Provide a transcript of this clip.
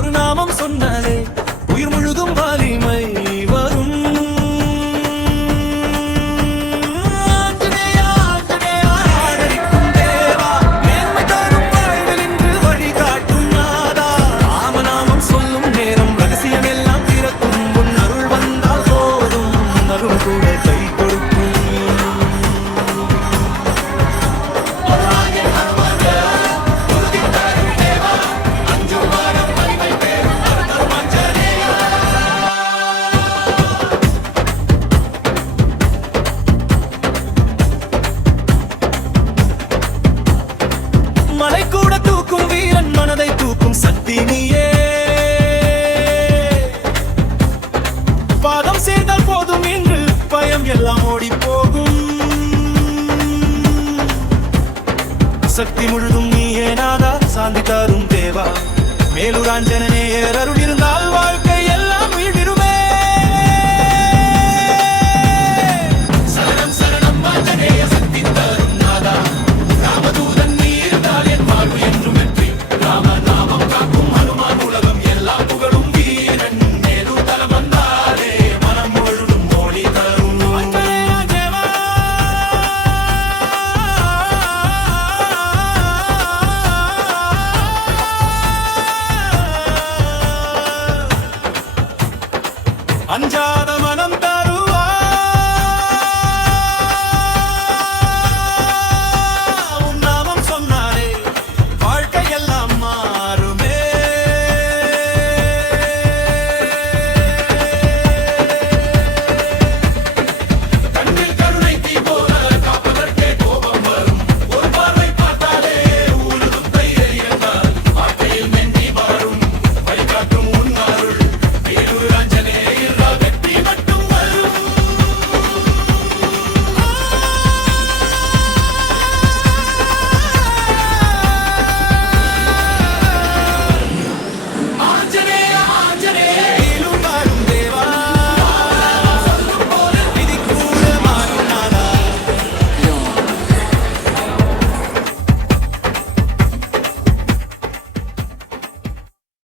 ஒரு நாமம் சொன்னாலே உயிர் முழுதும் வலிமை வரும். ஆஞ்சநேயா, ஆஞ்சநேயா, ஆதரிக்கும் தேவா, மேன்மை தரும் வாழ்வில் இன்று வழிகாட்டும் நாதா. ராமநாமம் சொல்லும் நேரம் ரகசியம் எல்லாம் திறக்கும். உன் அருள் வந்தால் போதும், அருள் கூட கை கொடுக்கும். மலை கூட தூக்கும் வீரன், மனதை தூக்கும் சக்தி நீயே. பாதம் சேர்ந்தால் போதும் என்று பயம் எல்லாம் ஓடி போகும். சக்தி முழுதும் நீயே நாதா, சாந்தி தரும் தேவா. மேலூர் ஆஞ்சநேயர் அருள் இருந்தால் வாழ்க்கை